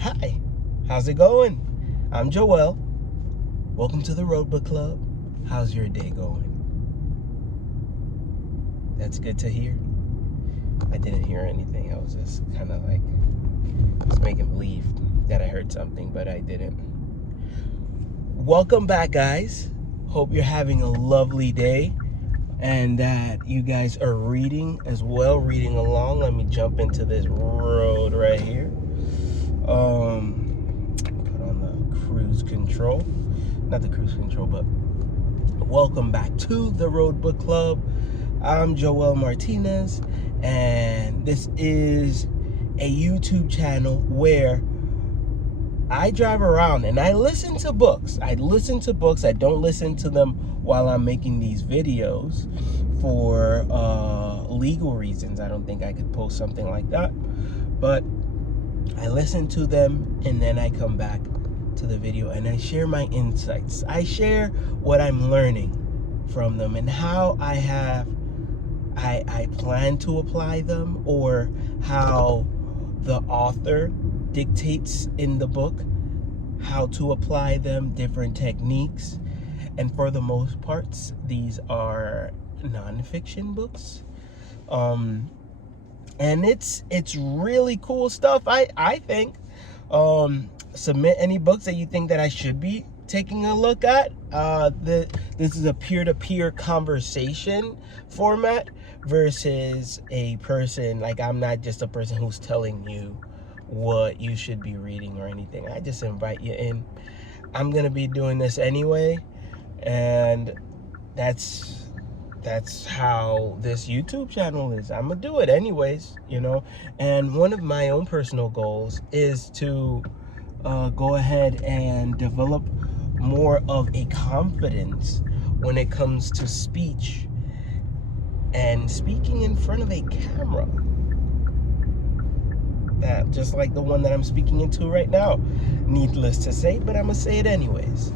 Hi, how's it going? I'm Joel. Welcome to the Road Book Club. How's your day going? That's good to hear. I didn't hear anything. I was just kind of like, just making believe that I heard something, but I didn't. Welcome back, guys. Hope you're having a lovely day and that you guys are reading as well, reading along. Let me jump into this road right here. Put on the cruise control. Not the cruise control, but welcome back to the Road Book Club. I'm Joel Martinez, and this is a YouTube channel where I drive around and I listen to books. I don't listen to them while I'm making these videos for legal reasons. I don't think I could post something like that, but I listen to them and then I come back to the video and I share my insights. I share what I'm learning from them and how I plan to apply them, or how the author dictates in the book how to apply them, different techniques. And for the most parts, these are nonfiction books. And it's really cool stuff, I think. Submit any books that you think that I should be taking a look at. This is a peer-to-peer conversation format versus a person. Like, I'm not just a person who's telling you what you should be reading or anything. I just invite you in. I'm gonna be doing this anyway, and that's how this YouTube channel is. I'm gonna do it anyways, you know. And one of my own personal goals is to go ahead and develop more of a confidence when it comes to speech and speaking in front of a camera. That just like the one that I'm speaking into right now. Needless to say, but I'm gonna say it anyways.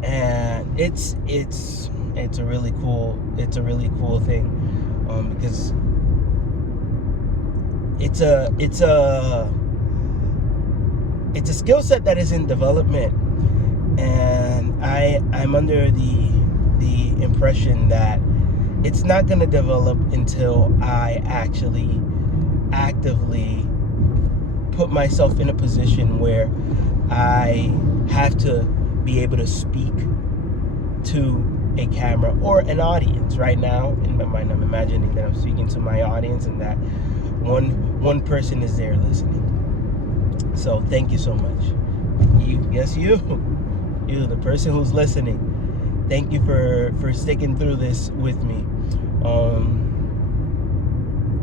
And it's a really cool thing, because it's a skill set that is in development, and I'm under the impression that it's not going to develop until I actually actively put myself in a position where I have to be able to speak to a camera or an audience. Right now, in my mind, I'm imagining that I'm speaking to my audience and that one person is there listening. So thank you so much. You, the person who's listening. Thank you for sticking through this with me.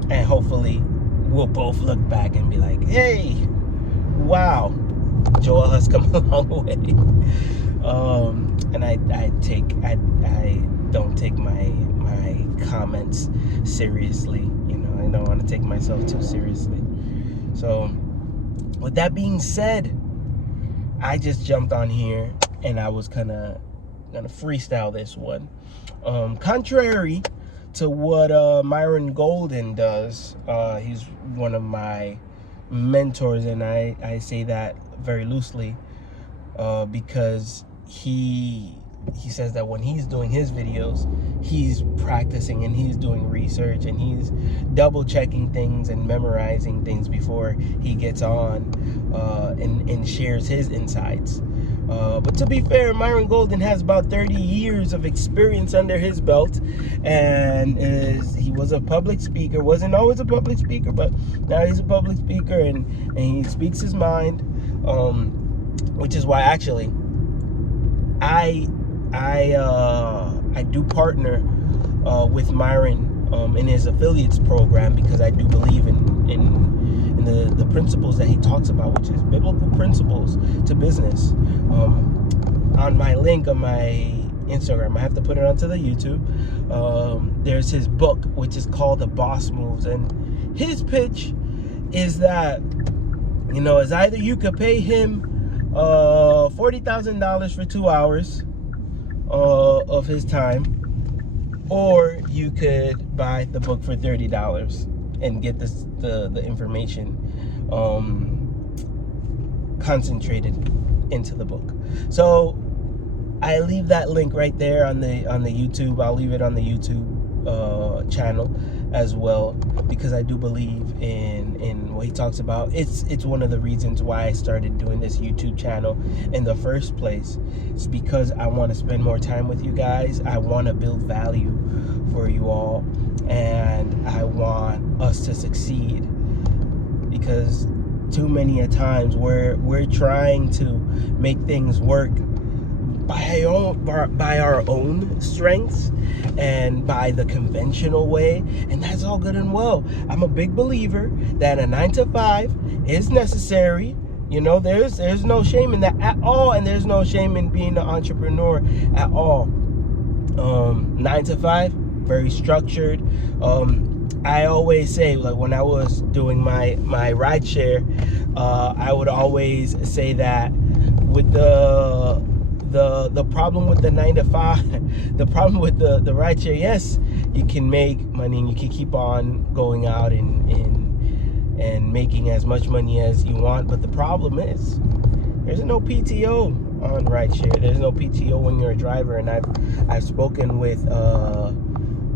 And hopefully we'll both look back and be like, hey, wow, Joel has come a long way. And I don't take my comments seriously. You know, I don't want to take myself too seriously. So with that being said, I just jumped on here and I was gonna freestyle this one. Contrary to what Myron Golden does, he's one of my mentors, and I say that very loosely, because he says that when he's doing his videos, he's practicing and he's doing research and he's double checking things and memorizing things before he gets on and shares his insights. But to be fair, Myron Golden has about 30 years of experience under his belt, and he was a public speaker. Wasn't always a public speaker, but now he's a public speaker, and he speaks his mind, which is why actually I do partner with Myron in his affiliates program, because I do believe in the principles that he talks about, which is biblical principles to business. On my link on my Instagram, I have to put it onto the YouTube, there's his book, which is called The Boss Moves, and his pitch is that, you know, it's either you could pay him $40,000 for 2 hours of his time, or you could buy the book for $30 and get the information concentrated into the book. So I leave that link right there on the YouTube. I'll leave it on the YouTube channel as well, because I do believe in what he talks about. It's one of the reasons why I started doing this YouTube channel in the first place. It's because I want to spend more time with you guys. I want to build value for you all, and I want us to succeed, because too many a times we're trying to make things work by our own strengths and by the conventional way, and that's all good and well. I'm a big believer that a 9-to-5 is necessary. You know, there's no shame in that at all, and there's no shame in being an entrepreneur at all. 9-to-5, very structured. I always say, like when I was doing my ride share, I would always say that with the problem with the 9-to-5, the problem with the ride share, yes, you can make money and you can keep on going out and making as much money as you want, but the problem is there's no PTO on ride share. There's no PTO when you're a driver, and I've spoken with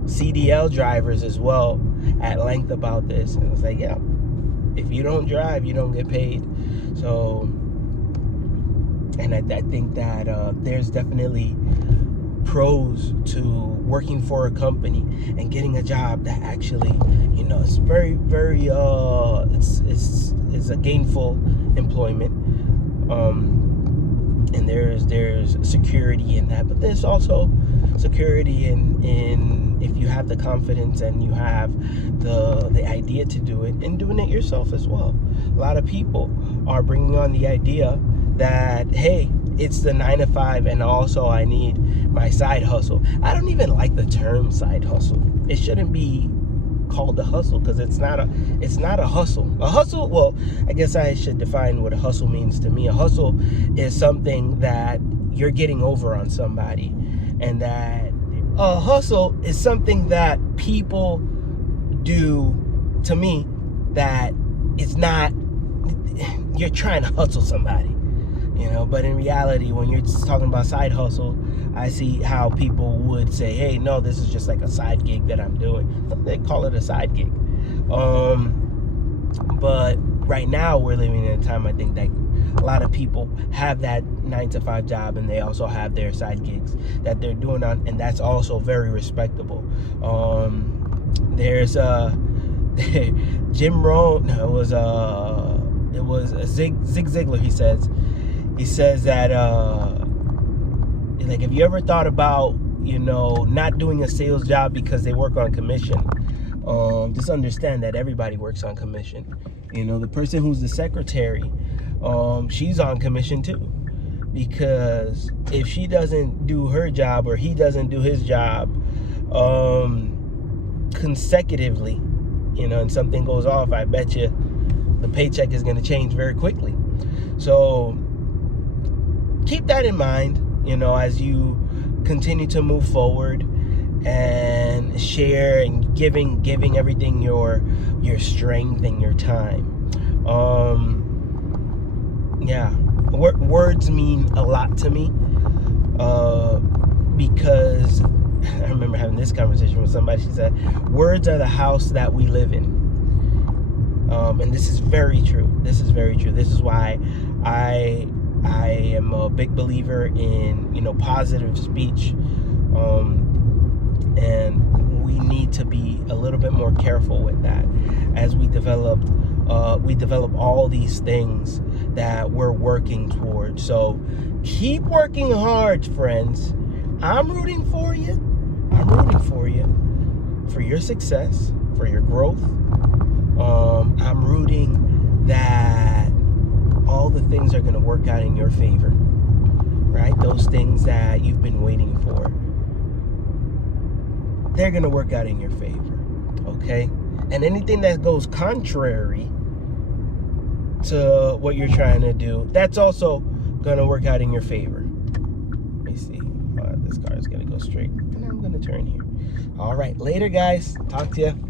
CDL drivers as well at length about this, and it's like, yeah, if you don't drive, you don't get paid. So, and I think that there's definitely pros to working for a company and getting a job that actually, you know, it's very it's a gainful employment, and there's security in that, but there's also security in if you have the confidence and you have the idea to do it, and doing it yourself as well. A lot of people are bringing on the idea that, hey, it's the 9-to-5 and also I need my side hustle. I don't even like the term side hustle. It shouldn't be called a hustle, because it's not a hustle. A hustle, well, I guess I should define what a hustle means to me. A hustle is something that you're getting over on somebody, and that a hustle is something that people do, to me, that it's not, you're trying to hustle somebody, you know. But in reality, when you're just talking about side hustle, I see how people would say, hey, no, this is just like a side gig that I'm doing. They call it a side gig. But right now we're living in a time, I think, that a lot of people have that 9-to-5 job, and they also have their side gigs that they're doing on, and that's also very respectable. There's Jim Rohn. It was Zig Ziglar. He says that like, have you ever thought about, you know, not doing a sales job because they work on commission? Just understand that everybody works on commission. You know, the person who's the secretary, she's on commission too, because if she doesn't do her job or he doesn't do his job consecutively, you know, and something goes off, I bet you the paycheck is going to change very quickly. So keep that in mind, you know, as you continue to move forward and share and giving everything your strength and your time. Yeah, words mean a lot to me, because I remember having this conversation with somebody. She said, words are the house that we live in. And this is very true. This is very true. This is why I am a big believer in, you know, positive speech. And we need to be a little bit more careful with that as we develop all these things that we're working towards. So keep working hard, friends. I'm rooting for you. I'm rooting for you, for your success, for your growth. I'm rooting that all the things are going to work out in your favor, right? Those things that you've been waiting for, they're going to work out in your favor, okay? And anything that goes contrary to what you're trying to do, that's also going to work out in your favor. Let me see. This car is going to go straight, and I'm going to turn here. All right, later, guys. Talk to you.